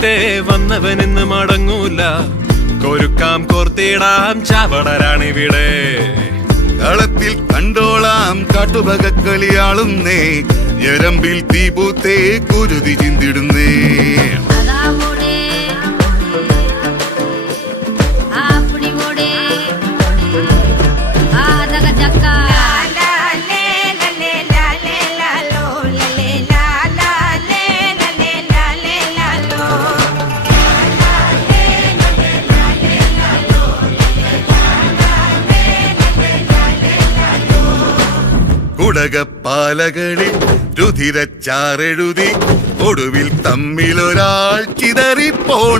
പോട്ടെ വന്നവനിന്ന് മടങ്ങൂല. കൊരുക്കാം കോർത്തിടാം ചാവടരാണിവിടെ. കളത്തിൽ കണ്ടോളാം കാട്ടുപകക്കളിയാളുന്നേ. ഞരമ്പിൽ തീപൂത്തേ കുരുതി ചിന്തിടുന്നേ. കുടകപ്പാലകളിൽ രുധിരച്ചാറെഴുതി ഒടുവിൽ തമ്മിലൊരാൾ ചിതറിപ്പോണ